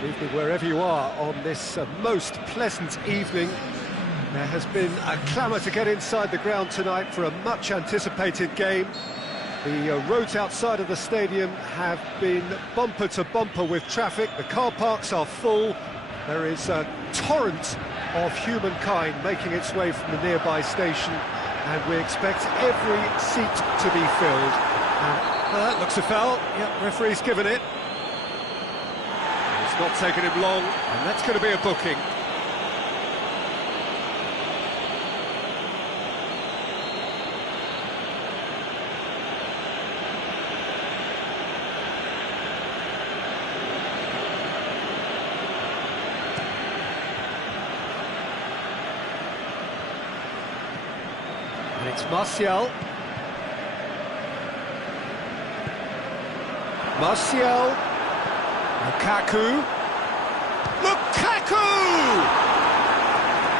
Good evening wherever you are on this most pleasant evening. There has been a clamour to get inside the ground tonight for a much anticipated game. The roads outside of the stadium have been bumper to bumper with traffic. The car parks are full. There is a torrent of humankind making its way from the nearby station, and we expect every seat to be filled. That looks a foul. Yep, referee's given it. It's not taken him long, and that's going to be a booking. And it's Martial. Martial. Lukaku. Lukaku!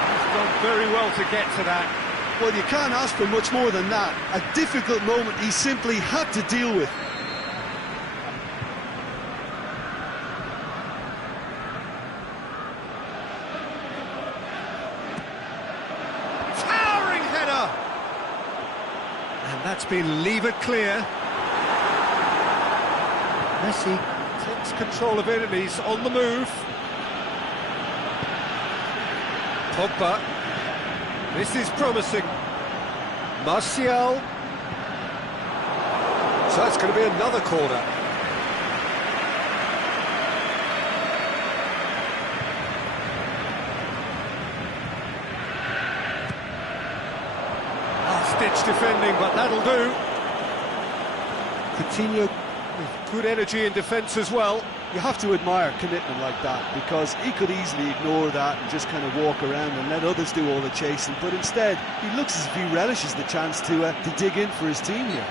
He's done very well to get to that. Well, you can't ask for much more than that. A difficult moment he simply had to deal with. Towering header! And that's been levered clear. Messi takes control of it and he's on the move. Pogba. This is promising. Martial. So it's going to be another corner. Last-ditch defending, but that'll do. Coutinho with good energy in defence as well. You have to admire commitment like that, because he could easily ignore that and just kind of walk around and let others do all the chasing, but instead he looks as if he relishes the chance to dig in for his team here.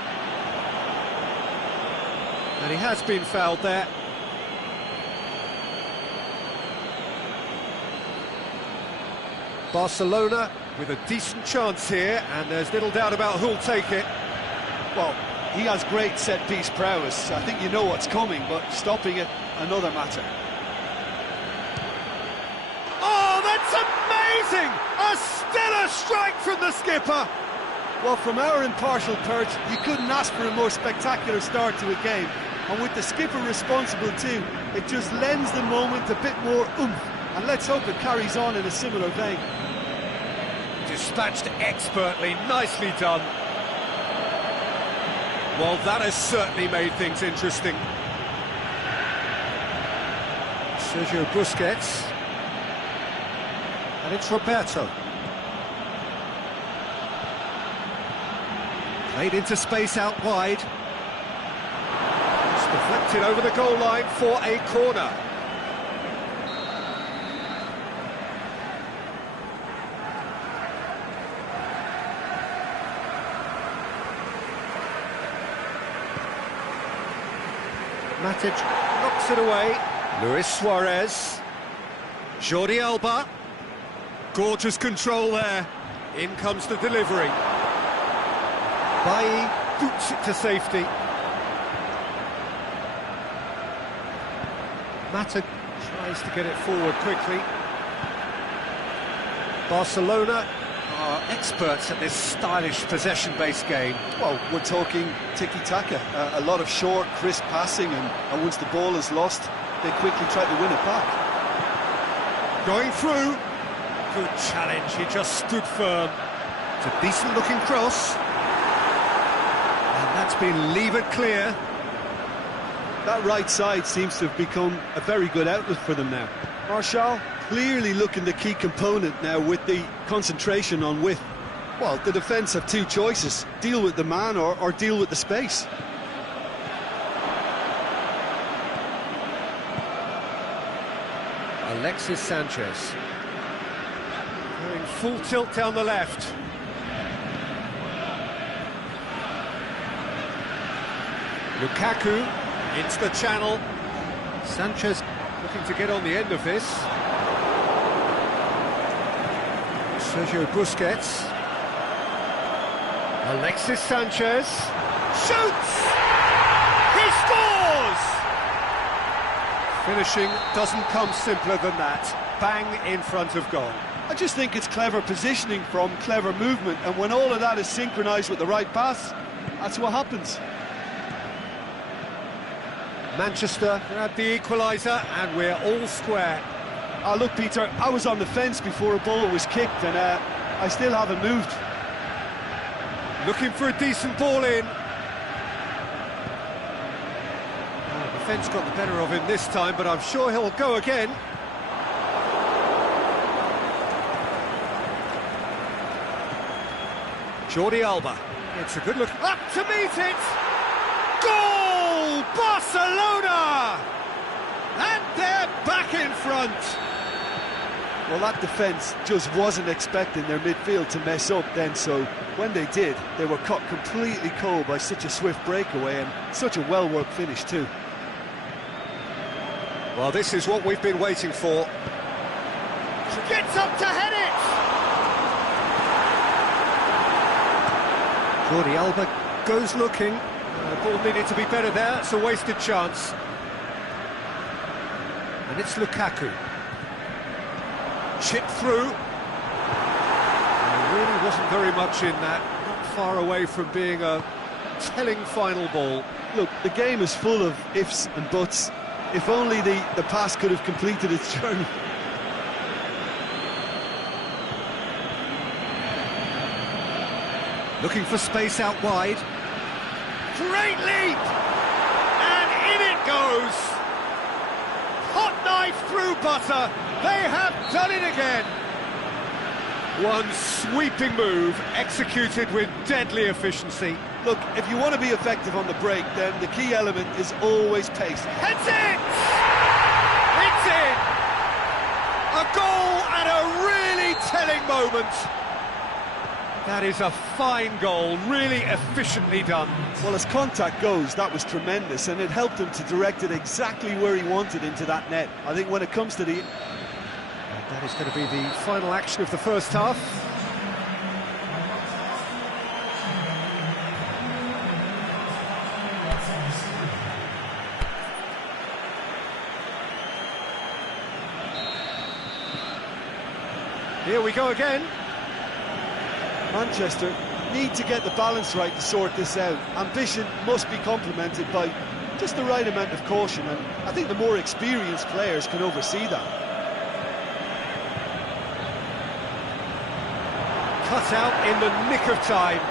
And he has been fouled there. Barcelona with a decent chance here, and there's little doubt about who'll take it. Well, he has great set-piece prowess. I think you know what's coming, but stopping it, another matter. Oh, that's amazing! A stellar strike from the skipper! Well, from our impartial perch, you couldn't ask for a more spectacular start to a game. And with the skipper responsible too, it just lends the moment a bit more oomph. And let's hope it carries on in a similar vein. Dispatched expertly, nicely done. Well, that has certainly made things interesting. Sergio Busquets. And it's Roberto. Played into space out wide. It's deflected over the goal line for a corner. Matic knocks it away. Luis Suarez. Jordi Alba. Gorgeous control there. In comes the delivery. Bailly boots it to safety. Matic tries to get it forward quickly. Barcelona are experts at this stylish possession-based game. Well, we're talking tiki-taka, a lot of short, crisp passing, and once the ball is lost, they quickly try to win it back. Going through. Good challenge, he just stood firm. It's a decent-looking cross. And that's been levered clear. That right side seems to have become a very good outlet for them now. Martial clearly looking the key component now with the concentration on width. Well, the defence have two choices: deal with the man or deal with the space. Alexis Sanchez. Going full tilt down the left. Lukaku into the channel. Sanchez looking to get on the end of this. Sergio Busquets. Alexis Sanchez. Shoots! He scores! Finishing doesn't come simpler than that. Bang in front of goal. I just think it's clever positioning from clever movement, and when all of that is synchronised with the right pass, that's what happens. Manchester grab the equaliser, and we're all square. Oh, look, Peter, I was on the fence before a ball was kicked, and I still haven't moved. Looking for a decent ball in. Defence got the better of him this time, but I'm sure he'll go again. Jordi Alba. It's a good look. Up to meet it! Goal! Barcelona! And they're back in front. Well, that defence just wasn't expecting their midfield to mess up then, so when they did, they were caught completely cold by such a swift breakaway and such a well-worked finish too. Well, this is what we've been waiting for. Gets up to head it! Jordi Alba goes looking. Ball needed to be better there, it's a wasted chance. And it's Lukaku. Chip through. There really wasn't very much in that. Not far away from being a telling final ball. Look, the game is full of ifs and buts. If only the pass could have completed its journey. Looking for space out wide. Great leap! And in it goes! Hot knife through butter. They have done it again. One sweeping move, executed with deadly efficiency. Look, if you want to be effective on the break, then the key element is always pace. Heads it! It's in! A goal at a really telling moment. That is a fine goal, really efficiently done. Well, as contact goes, that was tremendous, and it helped him to direct it exactly where he wanted into that net. I think when it comes to the... And that is going to be the final action of the first half. Here we go again. Manchester need to get the balance right to sort this out. Ambition must be complemented by just the right amount of caution, and I think the more experienced players can oversee that. Cut out in the nick of time.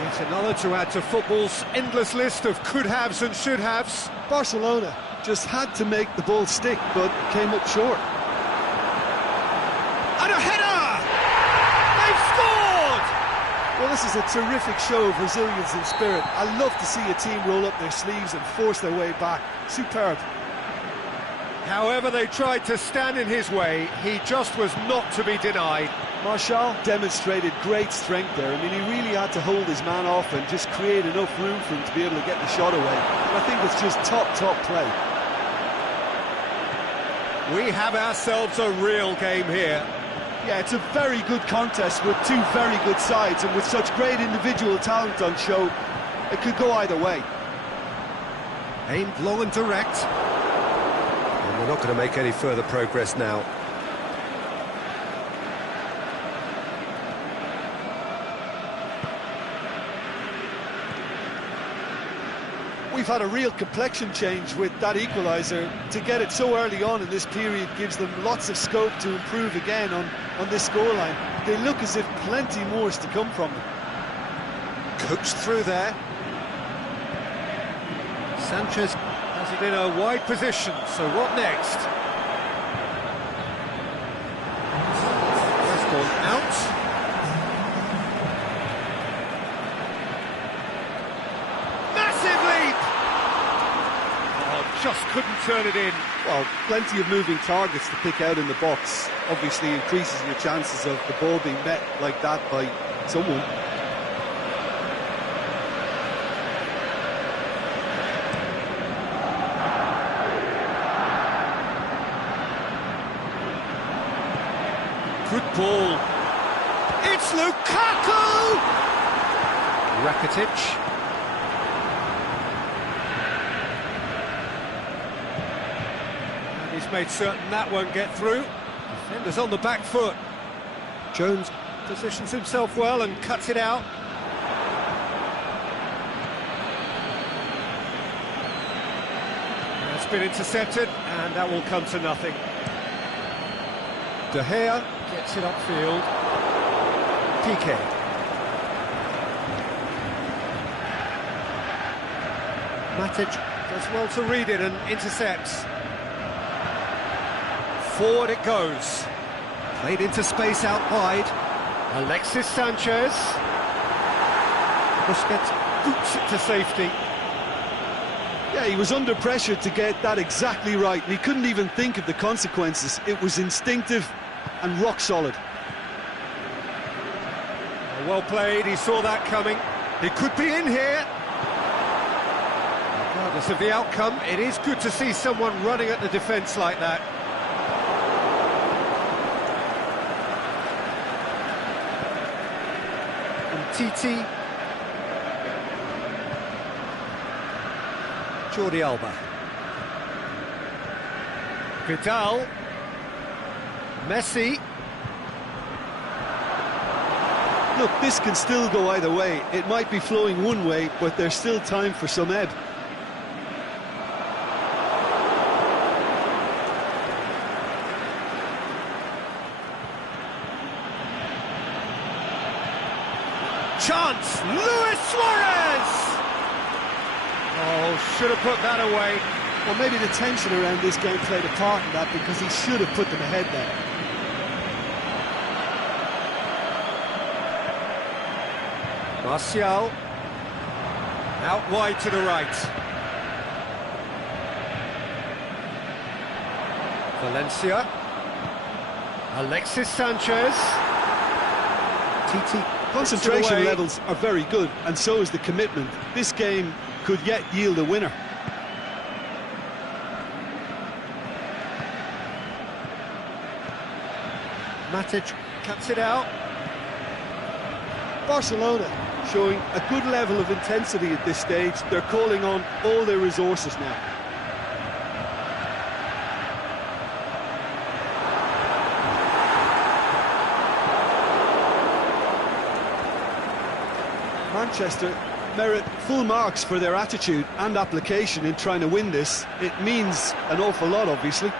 Yet another to add to football's endless list of could-haves and should-haves. Barcelona just had to make the ball stick, but came up short. And a header! They've scored! Well, this is a terrific show of resilience and spirit. I love to see a team roll up their sleeves and force their way back. Superb. However they tried to stand in his way, he just was not to be denied. Martial demonstrated great strength there. I mean, he really had to hold his man off and just create enough room for him to be able to get the shot away. And I think it's just top play. We have ourselves a real game here. Yeah, it's a very good contest with two very good sides, and with such great individual talent on show, it could go either way. Aimed long and direct. And we're not going to make any further progress now. We've had a real complexion change with that equaliser. To get it so early on in this period gives them lots of scope to improve again on this scoreline. They look as if plenty more is to come from them. Coached through there. Sanchez has it in a wide position, so what next? That's gone out. Just couldn't turn it in. Well, plenty of moving targets to pick out in the box. Obviously increases your chances of the ball being met like that by someone. Good ball. It's Lukaku! Rakitic. made certain that won't get through. Defender's on the back foot. Jones positions himself well and cuts it out. That's been intercepted, and that will come to nothing. De Gea gets it upfield. Piqué. Matic does well to read it and intercepts. Forward it goes. Played into space out wide. Alexis Sanchez. Busquets boots it to safety. Yeah, he was under pressure to get that exactly right, and he couldn't even think of the consequences. It was instinctive and rock solid. Well played, he saw that coming. He could be in here. Regardless of the outcome, it is good to see someone running at the defence like that. Titi, Jordi Alba, Vidal, Messi. Look, this can still go either way. It might be flowing one way, but there's still time for some ebb. Chance, Luis Suarez! Oh, should have put that away. Well, maybe the tension around this game played a part in that, because he should have put them ahead there. Martial, out wide to the right. Valencia, Alexis Sanchez, Titi. Concentration levels are very good, and so is the commitment. This game could yet yield a winner. Matic cuts it out. Barcelona showing a good level of intensity at this stage. They're calling on all their resources now. Manchester merit full marks for their attitude and application in trying to win this. It means an awful lot, obviously.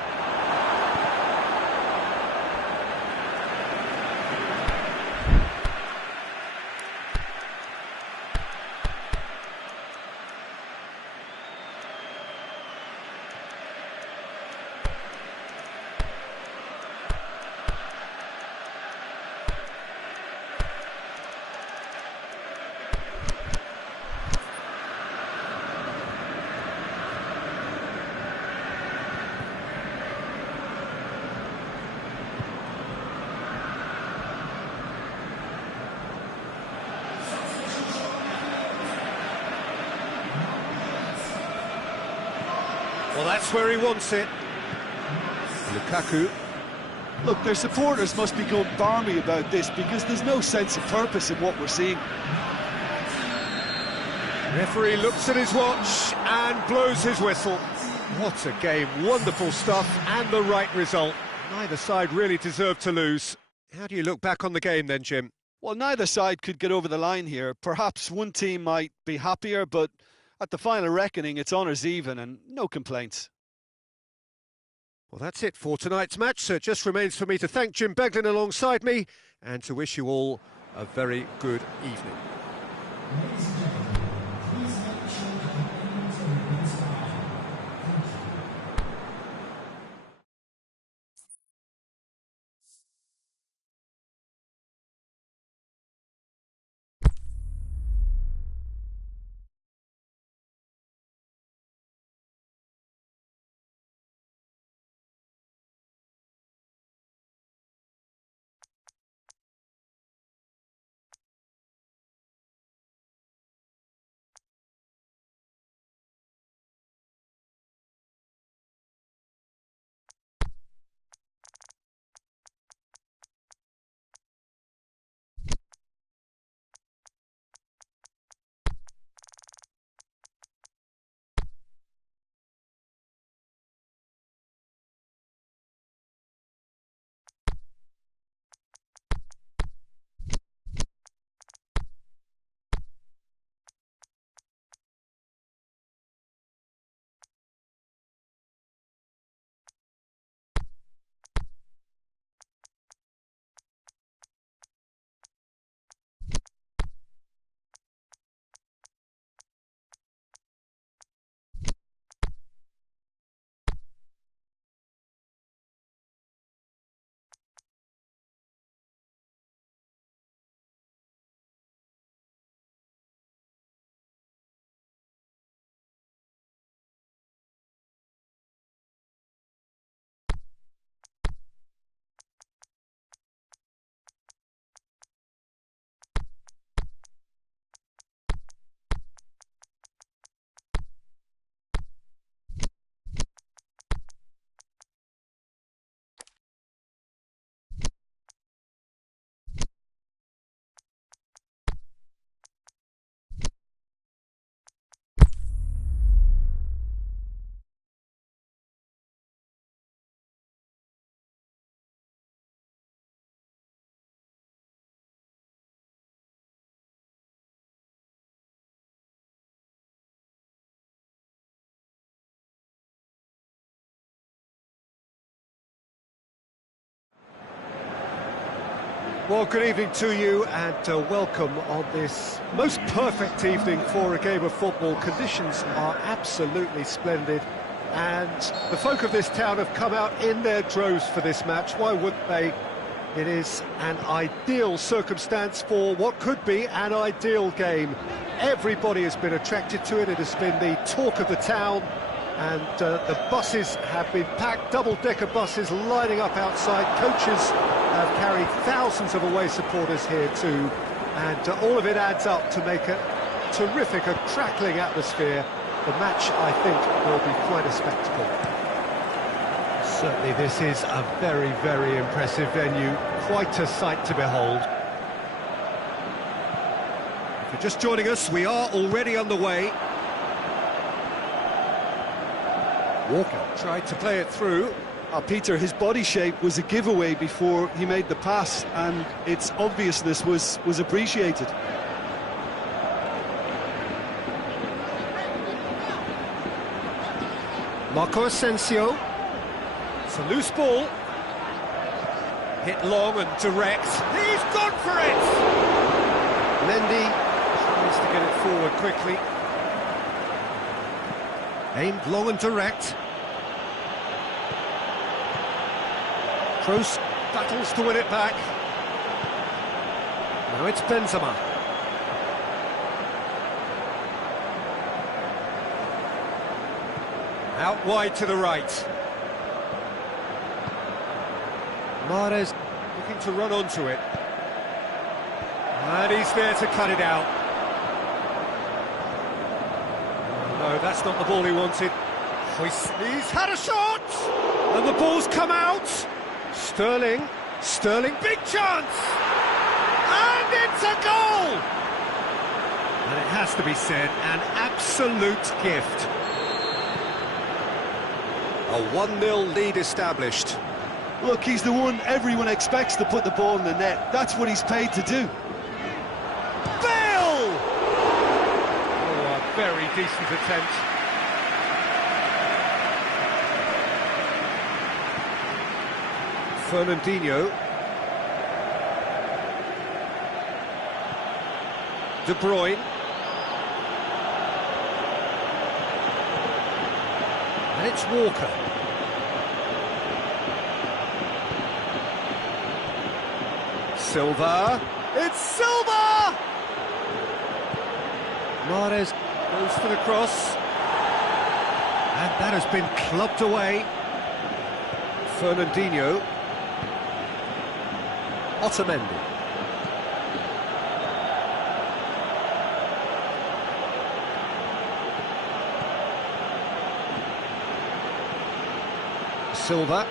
Well, that's where he wants it. Lukaku. Look, their supporters must be going balmy about this, because there's no sense of purpose in what we're seeing. Referee looks at his watch and blows his whistle. What a game, wonderful stuff, and the right result. Neither side really deserved to lose. How do you look back on the game then, Jim? Well, neither side could get over the line here. Perhaps one team might be happier, but at the final reckoning, it's honours even and no complaints. Well, that's it for tonight's match, so it just remains for me to thank Jim Beglin alongside me and to wish you all a very good evening. Well, good evening to you and welcome on this most perfect evening for a game of football. Conditions are absolutely splendid and the folk of this town have come out in their droves for this match. Why wouldn't they? It is an ideal circumstance for what could be an ideal game. Everybody has been attracted to it. It has been the talk of the town. And the buses have been packed, double-decker buses lining up outside. Coaches have carried thousands of away supporters here too. And all of it adds up to make a terrific, a crackling atmosphere. The match, I think, will be quite a spectacle. Certainly this is a very, very impressive venue. Quite a sight to behold. If you're just joining us, we are already underway. Walker tried to play it through. Peter, his body shape was a giveaway before he made the pass, and its obviousness was appreciated. Marco Asensio. It's a loose ball. Hit long and direct. He's gone for it! Mendy tries to get it forward quickly. Aimed long and direct. Kroos battles to win it back. Now it's Benzema. Out wide to the right. Mahrez looking to run onto it. And he's there to cut it out. No, that's not the ball he wanted. He's had a shot! And the ball's come out! Sterling, big chance! And it's a goal! And it has to be said, an absolute gift. A 1-0 lead established. Look, he's the one everyone expects to put the ball in the net. That's what he's paid to do. Bale! Oh, a very decent attempt. Fernandinho. De Bruyne. And it's Walker. Silva. It's Silva! Mahrez goes for the cross. And that has been clubbed away. Fernandinho. Otamendi. Silva.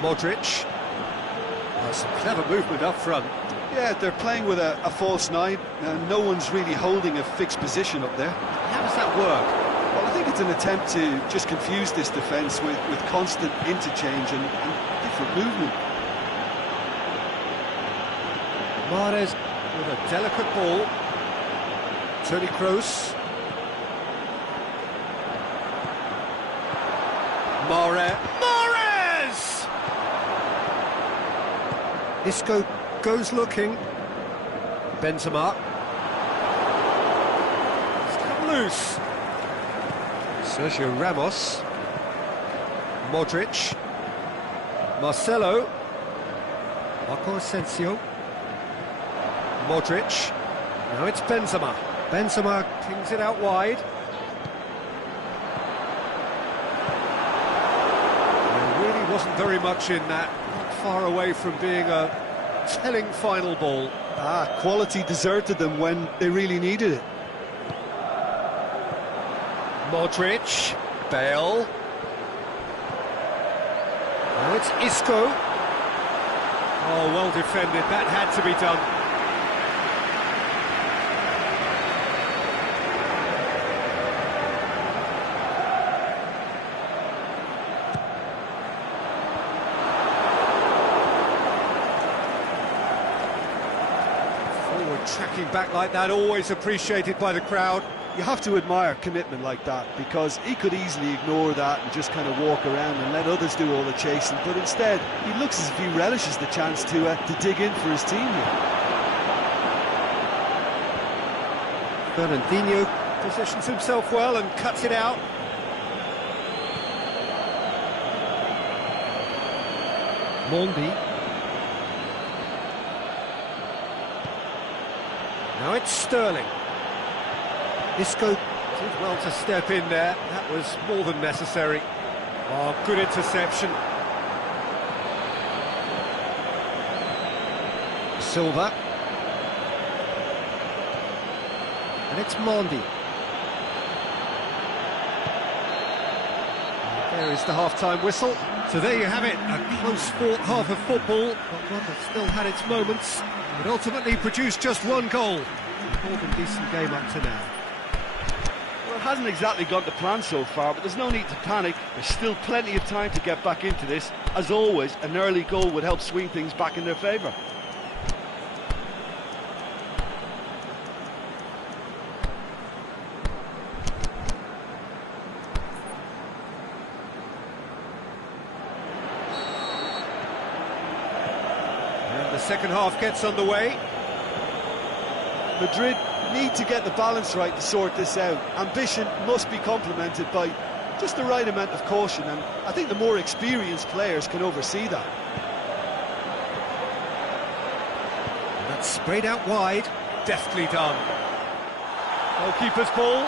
Modric. Some clever movement up front. Yeah, they're playing with a false nine, and no one's really holding a fixed position up there. How does that work? Well, I think it's an attempt to just confuse this defence with constant interchange and different movement. Mahrez with a delicate ball. Toni Kroos. Mahrez! Isco goes looking. Benzema. It's come loose. Sergio Ramos. Modric. Marcelo. Marco Asensio. Modric. Now it's Benzema. Benzema kings it out wide. There really wasn't very much in that. Not far away from being a telling final ball. Quality deserted them when they really needed it. Modric. Bale. Now it's Isco. Oh, well defended. That had to be done. Tracking back like that, always appreciated by the crowd. You have to admire commitment like that, because he could easily ignore that and just kind of walk around and let others do all the chasing, but instead he looks as if he relishes the chance to dig in for his team here. Fernandinho positions himself well and cuts it out. Mondi. Now it's Sterling. Isco did well to step in there. That was more than necessary. Oh, good interception. Silva. And it's Mondi. There is the half-time whistle. So there you have it, a close-fought half of football, but one that still had its moments, but ultimately produced just one goal. A more than decent game up to now. Well, it hasn't exactly gone to plan so far, but there's no need to panic. There's still plenty of time to get back into this. As always, an early goal would help swing things back in their favour. The second half gets underway. Madrid need to get the balance right to sort this out. Ambition must be complemented by just the right amount of caution, and I think the more experienced players can oversee that. And that's sprayed out wide. Deftly done. Goalkeeper's ball.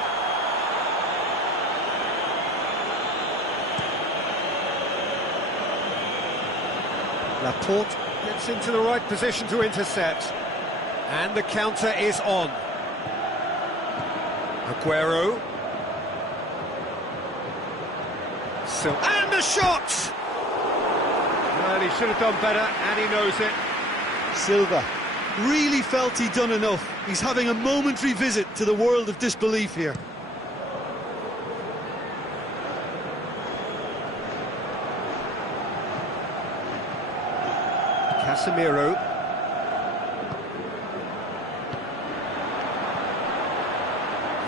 Laporte gets into the right position to intercept. And the counter is on. Aguero. And the shot! Well, he should have done better, and he knows it. Silva really felt he'd done enough. He's having a momentary visit to the world of disbelief here. Casemiro.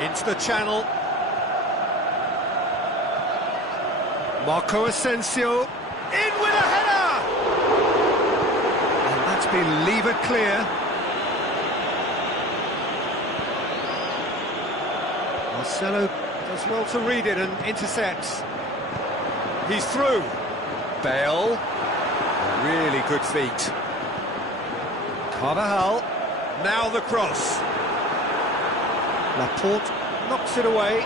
Into the channel. Marco Asensio. In with a header! And that's been levered clear. Marcelo does well to read it and intercepts. He's through. Bale. Really good feet. Carvajal. Now the cross. Laporte knocks it away.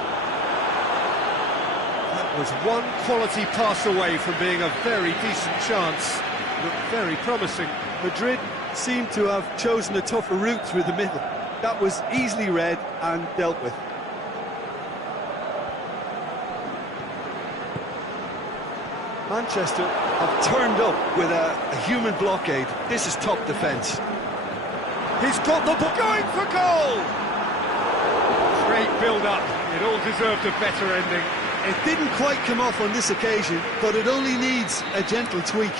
That was one quality pass away from being a very decent chance. Looked very promising. Madrid seemed to have chosen a tougher route through the middle. That was easily read and dealt with. Manchester have turned up with a human blockade. This is top defence. He's got the ball going for goal! Great build-up. It all deserved a better ending. It didn't quite come off on this occasion, but it only needs a gentle tweak.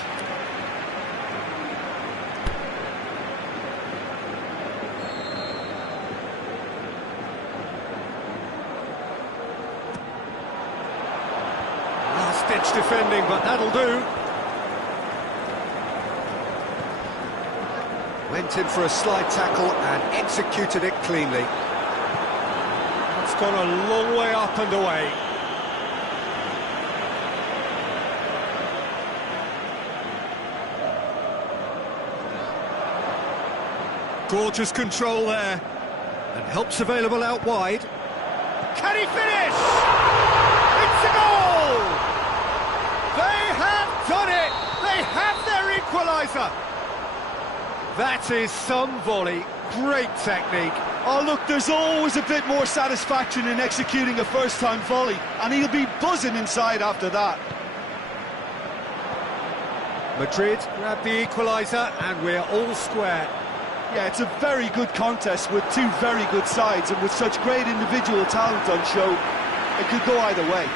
Last-ditch defending, but that'll do. Went in for a slide tackle and executed it cleanly. It's gone a long way up and away. Gorgeous control there, and help's available out wide. Can he finish? It's a goal! They have done it! They have their equaliser! That is some volley. Great technique. Oh, look, there's always a bit more satisfaction in executing a first-time volley, and he'll be buzzing inside after that. Madrid grab the equaliser, and we're all square. Yeah, it's a very good contest with two very good sides, and with such great individual talent on show, it could go either way.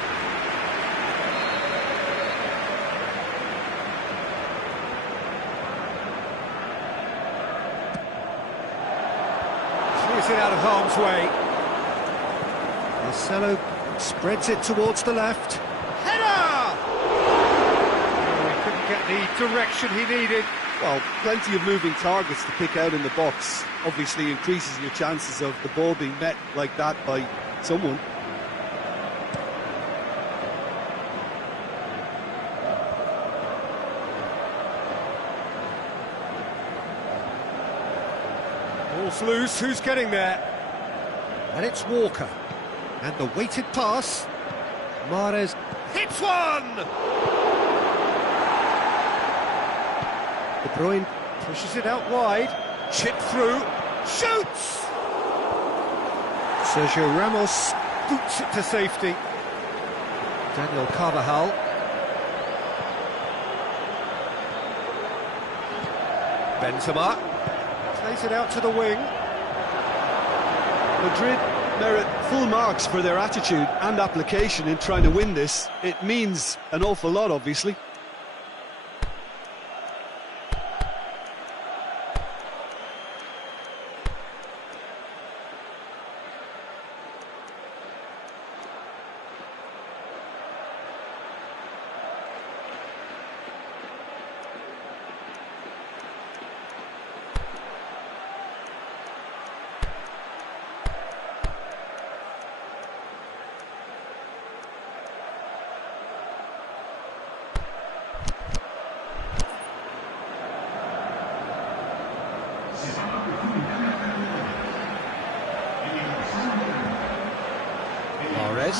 Clears it out of harm's way. Marcelo spreads it towards the left. Header! Oh, he couldn't get the direction he needed. Well, plenty of moving targets to pick out in the box. Obviously increases your chances of the ball being met like that by someone. Ball's loose, who's getting there? And it's Walker. And the weighted pass. Mahrez hits one! De Bruyne pushes it out wide. Chip through. Shoots! Sergio Ramos boots it to safety. Daniel Carvajal. Benzema plays it out to the wing. Madrid merit full marks for their attitude and application in trying to win this. It means an awful lot, obviously. Mahrez.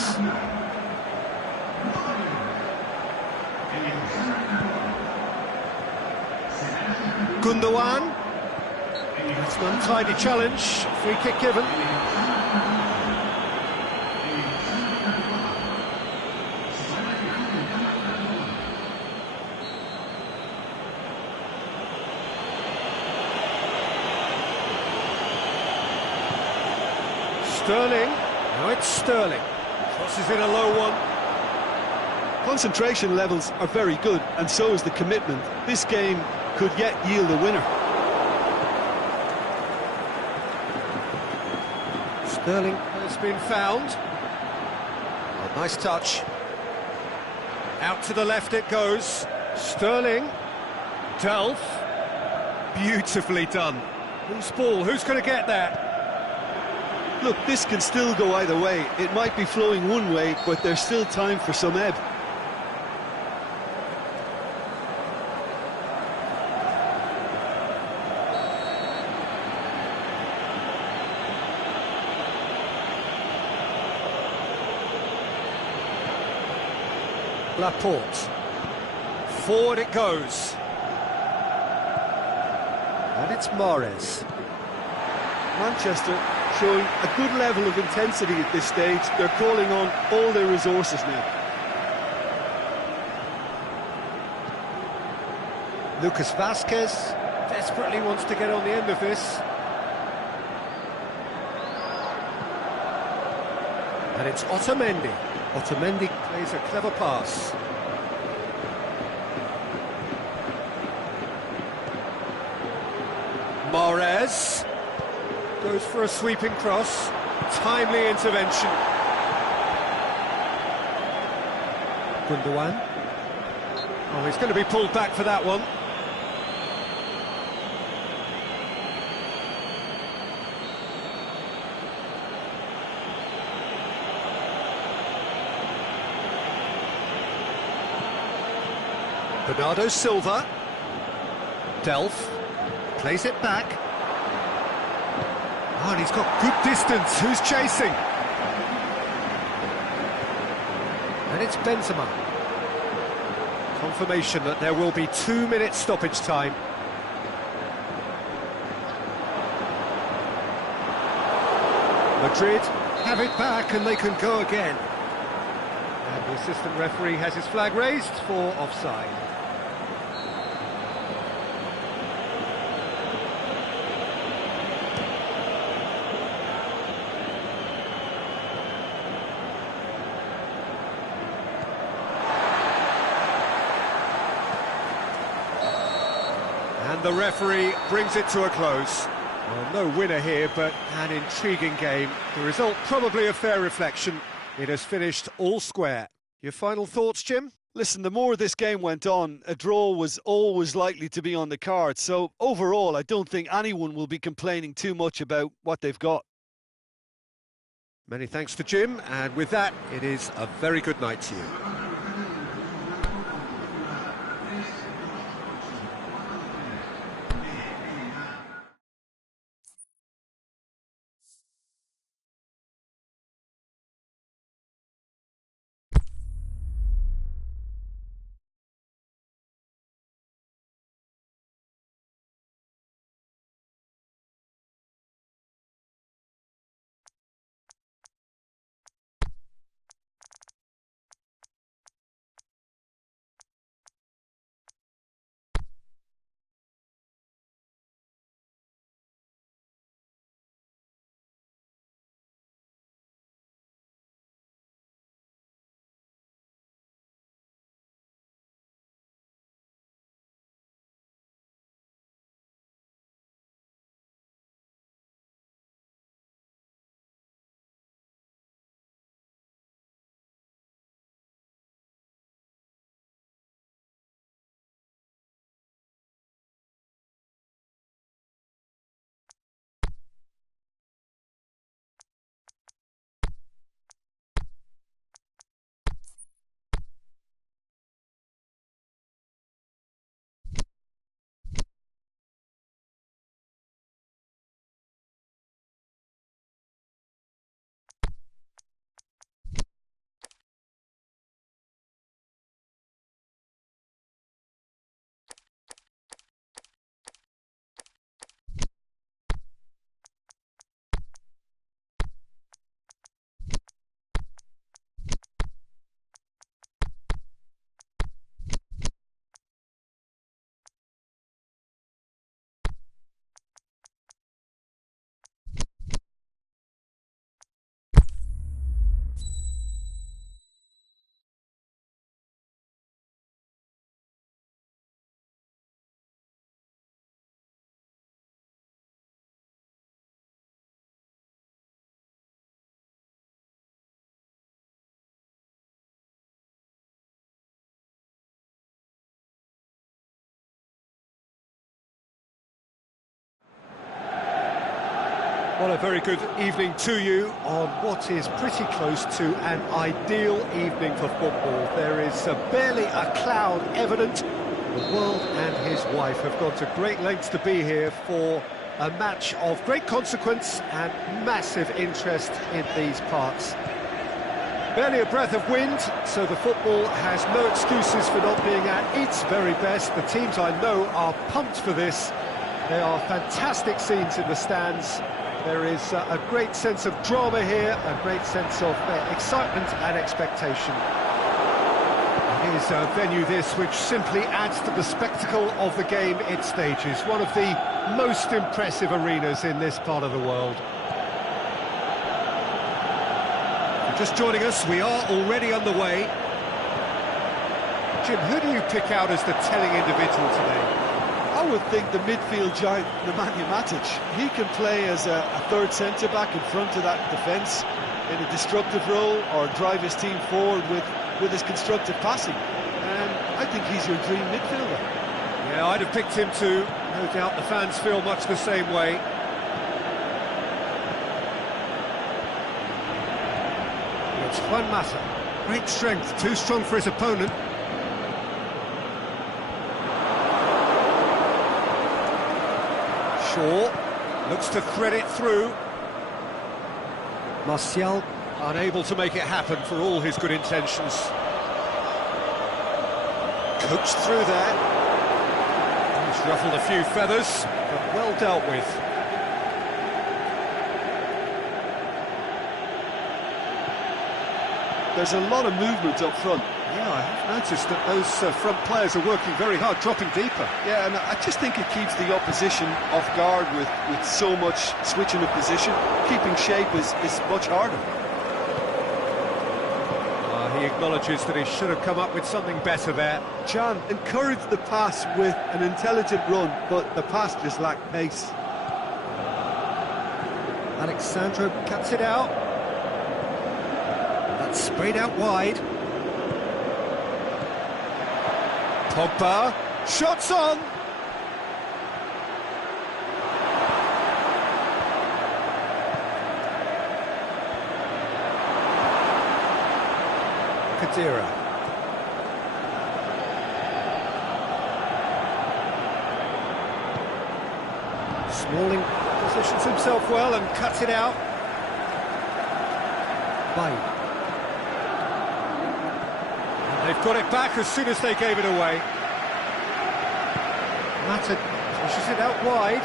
Gundogan. It's an untidy challenge. Free kick given. Sterling. Now it's Sterling. Crosses in a low one. Concentration levels are very good, and so is the commitment. This game could yet yield a winner. Sterling has been found. Oh, nice touch. Out to the left it goes. Sterling. Delph. Beautifully done. Whose ball? Who's going to get there? Look, this can still go either way. It might be flowing one way, but there's still time for some ebb. Laporte. Forward it goes. And it's Mahrez. Manchester showing a good level of intensity at this stage. They're calling on all their resources now. Lucas Vazquez desperately wants to get on the end of this. And it's Otamendi. Otamendi plays a clever pass. Mahrez goes for a sweeping cross. Timely intervention. Gundogan. Oh, he's going to be pulled back for that one. Bernardo Silva. Delph plays it back. Oh, and he's got good distance. Who's chasing? And it's Benzema. Confirmation that there will be 2 minutes stoppage time. Madrid have it back and they can go again. And the assistant referee has his flag raised for offside. And the referee brings it to a close. Well, no winner here, but an intriguing game. The result probably a fair reflection. It has finished all square. Your final thoughts, Jim? Listen, the more this game went on, a draw was always likely to be on the card. So overall, I don't think anyone will be complaining too much about what they've got. Many thanks to Jim, and with that, it is a very good night to you. Well, a very good evening to you on what is pretty close to an ideal evening for football. There is barely a cloud evident. The world and his wife have gone to great lengths to be here for a match of great consequence and massive interest in these parts. Barely a breath of wind, so the football has no excuses for not being at its very best. The teams I know are pumped for this. There are fantastic scenes in the stands. There is a great sense of drama here, a great sense of excitement and expectation. It is a venue this which simply adds to the spectacle of the game it stages. One of the most impressive arenas in this part of the world. If you're just joining us, we are already underway. Jim, who do you pick out as the telling individual today? I would think the midfield giant, Nemanja Matic. He can play as a third centre-back in front of that defence in a destructive role or drive his team forward with his constructive passing. I think he's your dream midfielder. Yeah, I'd have picked him too. No doubt the fans feel much the same way. It's Juan Mata. Great strength, too strong for his opponent. Shaw looks to thread it through. Martial unable to make it happen for all his good intentions. Coached through there. He's ruffled a few feathers, but well dealt with. There's a lot of movement up front. Yeah, I have noticed that those front players are working very hard, dropping deeper. Yeah, and I just think it keeps the opposition off guard with so much switching of position. Keeping shape is much harder. He acknowledges that he should have come up with something better there. Can encouraged the pass with an intelligent run, but the pass just lacked pace. Alexandro cuts it out. That's sprayed out wide. Pogba, shots on! Khedira. Smalling positions himself well and cuts it out. Bain. They've got it back as soon as they gave it away. Mata pushes it out wide.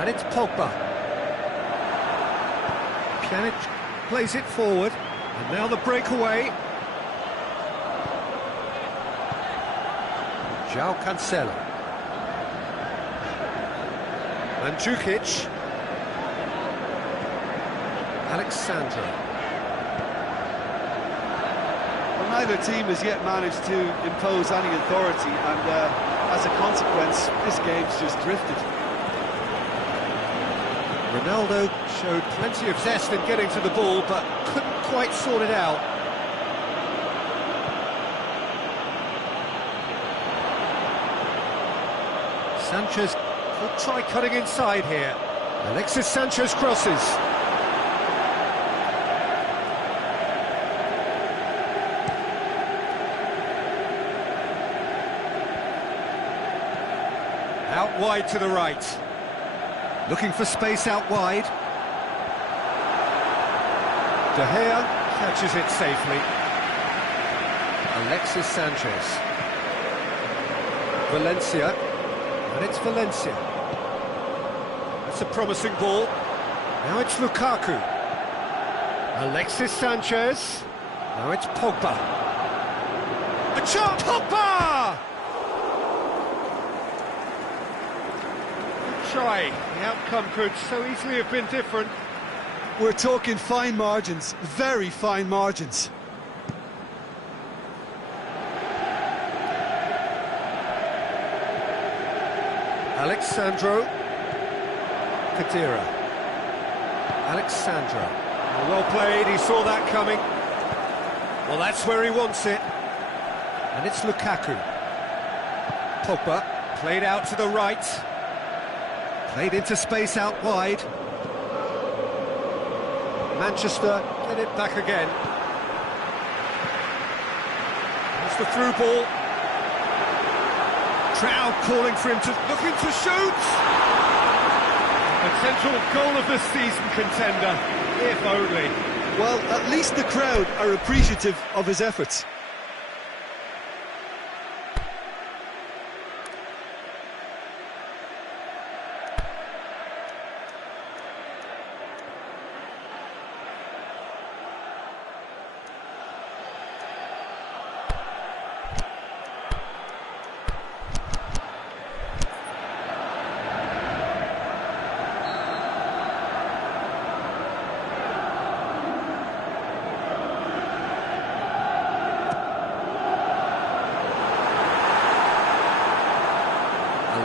And it's Pogba. Pjanic plays it forward. And now the breakaway. João Cancelo. Mandzukic. Alexandro. Well, neither team has yet managed to impose any authority, and as a consequence, this game's just drifted. Ronaldo showed plenty of zest in getting to the ball, but couldn't quite sort it out. Sanchez could try cutting inside here. Alexis Sanchez crosses. Out wide to the right. Looking for space out wide. De Gea catches it safely. Alexis Sanchez. Valencia. And it's Valencia. That's a promising ball. Now it's Lukaku. Alexis Sanchez. Now it's Pogba. A chance! Pogba! Good try. The outcome could so easily have been different. We're talking fine margins, very fine margins. Alexandro. Khedira. Alexandro. Well played, he saw that coming. Well, that's where he wants it. And it's Lukaku. Pogba, played out to the right. Played into space out wide. Manchester get it back again. That's the through ball. Crowd calling for him to looking to shoot. Potential goal of the season contender, if only. Well, at least the crowd are appreciative of his efforts.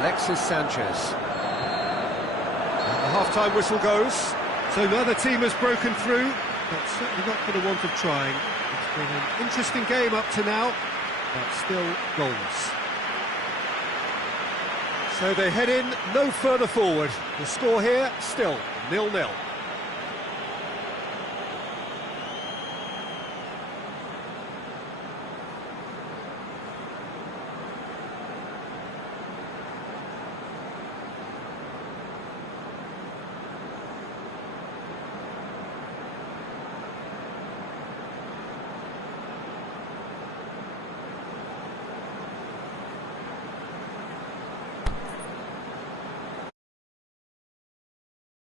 Alexis Sanchez. And the half-time whistle goes. So neither team has broken through, but certainly not for the want of trying. It's been an interesting game up to now, but still goalless. So they head in no further forward. The score here, still 0-0.